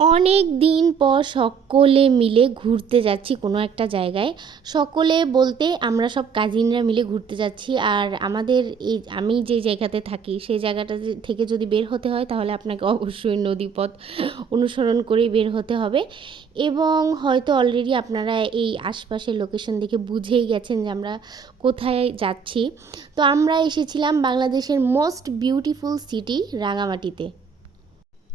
অনেক দিন পর সকলে মিলে ঘুরতে যাচ্ছি কোনো একটা জায়গায়। সকলে বলতে আমরা সব কাজিনরা মিলে ঘুরতে যাচ্ছি। আর আমাদের আমি যে জায়গাতে থাকি সেই জায়গাটা থেকে যদি বের হতে হয় তাহলে আপনাকে অবশ্যই নদীপথ অনুসরণ করেই বের হতে হবে। এবং হয়তো অলরেডি আপনারা এই আশপাশের লোকেশন দেখে বুঝেই গেছেন যে আমরা কোথায় যাচ্ছি। তো আমরা এসেছিলাম বাংলাদেশের মোস্ট বিউটিফুল সিটি রাঙামাটিতে।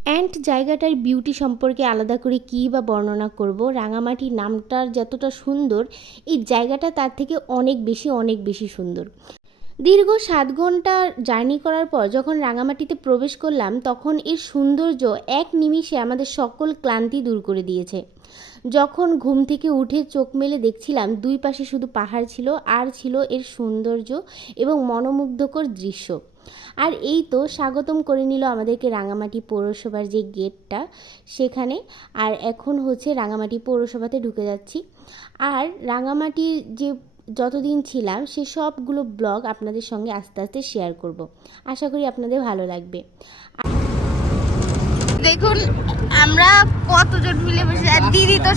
অ্যান্ড জায়গাটার বিউটি সম্পর্কে আলাদা করে কী বা বর্ণনা করব। রাঙামাটি নামটার যতটা সুন্দর, এই জায়গাটা তার থেকে অনেক বেশি সুন্দর। দীর্ঘ 7 ঘন্টা জার্নি করার পর যখন রাঙামাটিতে প্রবেশ করলাম তখন এর সৌন্দর্য এক নিমিষে আমাদের সকল ক্লান্তি দূর করে দিয়েছে। যখন ঘুম থেকে উঠে চোখ মেলে দেখছিলাম দুই পাশে শুধু পাহাড় ছিল আর ছিল এর সৌন্দর্য এবং মনোমুগ্ধকর দৃশ্য। আর এই তো স্বাগতম করে নিল আমাদেরকে রাঙামাটি পৌরসভার যে গেটটা সেখানে। আর এখন হচ্ছে রাঙামাটি পৌরসভাতে ঢুকে যাচ্ছি। আর রাঙামাটির যে যতদিন ছিলাম সে সবগুলো ব্লগ আপনাদের সঙ্গে আস্তে আস্তে শেয়ার করব। আশা করি আপনাদের ভালো লাগবে। দেখুন আমরা কতজন মিলে বসে, আর দিদি তো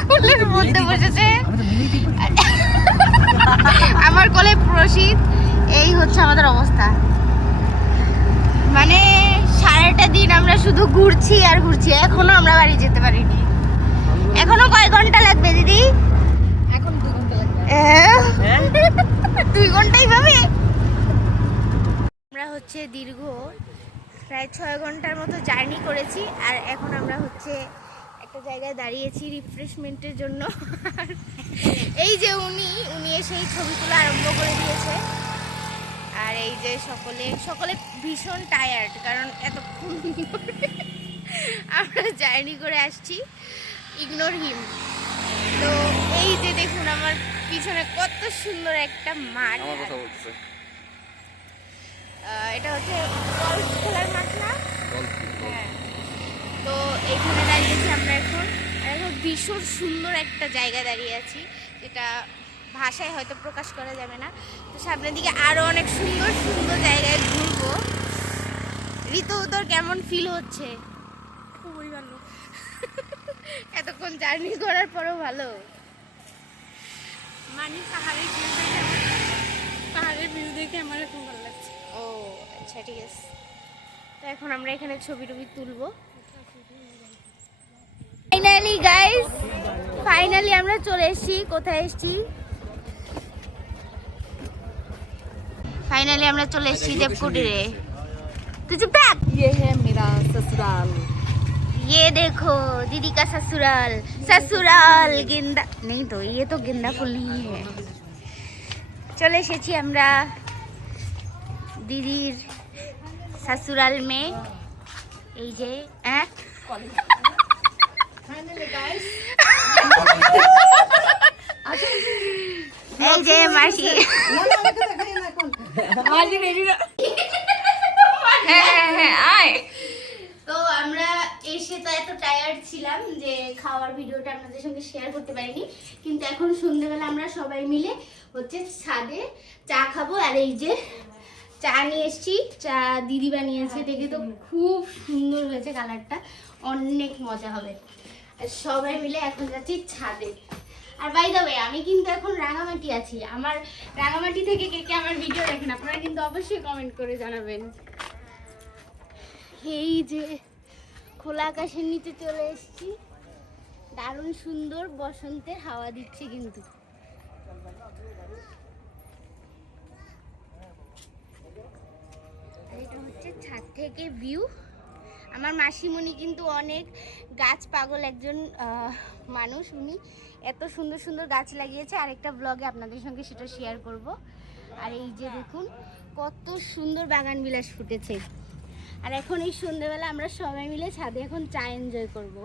কুলের মধ্যে বসেছে, আমার কোলে প্রসিদ্ধ। এই হচ্ছে আমাদের অবস্থা, মানে সারাটা দিন আমরা শুধু ঘুরছি আর ঘুরছি, এখনো আমরা বাড়ি যেতে পারিনি। এখনো কয় ঘন্টা লাগবে দিদি? এখন 2 ঘন্টা লাগবে। 2 ঘন্টাই পাবে। আমরা হচ্ছে দীর্ঘ প্রায় 6 ঘন্টার মতো জার্নি করেছি। আর এখন আমরা হচ্ছে একটা জায়গায় দাঁড়িয়েছি রিফ্রেশমেন্টের জন্য। এই যে উনি এসেই ছবি তোলা আরম্ভ করে দিয়েছে। আর এই যে সকলে ভীষণ টায়ার্ড, কারণ এতক্ষণ আমরা জার্নি করে আসছি। ইগনোর হিম। তো এই যে দেখুন আমার পিছনে কত সুন্দর একটা মাঠ। এটা হচ্ছে গলফ খেলার মাঠ না? হ্যাঁ। তো এখানে দাঁড়িয়েছি আমরা এখন ভীষণ সুন্দর একটা জায়গায় দাঁড়িয়ে আছি, যেটা ভাষায় হয়তো প্রকাশ করা যাবে না। তো সামনের দিকে আরো অনেক সুন্দর সুন্দর জায়গায় ঘুরবো। ঋতু, তোর কেমন ফিল হচ্ছে? খুবই ভালো। এতক্ষণ জার্নি করার পরও ভালো, মানে পাহাড়ের ভিউ দেখে আমার খুব ভালো লাগছে। ও আচ্ছা, ঠিক আছে। তো এখন আমরা এখানে ছবি টবি তুলবো। ফাইনালি গাইস, ফাইনালি আমরা চলে এসেছি। কোথায় এসেছি? फाइनली আমরা চলে এসেছি দেবকুটিরে। তুই চুপ থাক। ये है मेरा ससुराल। ये देखो दीदी का ससुराल। ससुराल गेंदा नहीं तो, ये तो गेंदा फूल नहीं है। চলে এসেছি আমরা দিদির ससुराल में। এই যে ফাইনালি গাইস, এই যে মাসি। তো আমরা এসে তো এত টায়ার্ড ছিলাম যে খাওয়ার ভিডিওটা আপনাদের সঙ্গে শেয়ার করতে পারিনি, কিন্তু এখন সন্ধ্যেবেলা আমরা সবাই মিলে হচ্ছে ছাদে চা খাবো। আর এই যে চা নিয়ে এসেছি, চা দিদি বানিয়েছে, দেখে তো খুব সুন্দর হয়েছে কালারটা, অনেক মজা হবে। আর সবাই মিলে এখন যাচ্ছি ছাদে। আর বাই দ্য ওয়ে, আমি কিন্তু এখন রাঙামাটি আছি। আমার রাঙামাটি থেকে কে কে আমার ভিডিও দেখেন আপনারা কিন্তু অবশ্যই কমেন্ট করে জানাবেন। এই যে খোলা আকাশের নিচে চলে এসেছি, দারুণ সুন্দর বসন্তের হাওয়া দিচ্ছে কিন্তু। এটা হচ্ছে ছাদ থেকে ভিউ। আমার মাসিমণি কিন্তু অনেক গাছ পাগল একজন মানুষ। উনি এত সুন্দর সুন্দর গাছ লাগিয়েছে, আরেকটা ব্লগে আপনাদের সঙ্গে সেটা শেয়ার করব। আর এই যে দেখুন কত সুন্দর বাগান বিলাস ফুটেছে। আর এখন এই সন্ধ্যেবেলা আমরা সবাই মিলে ছাদে এখন চা এনজয় করব।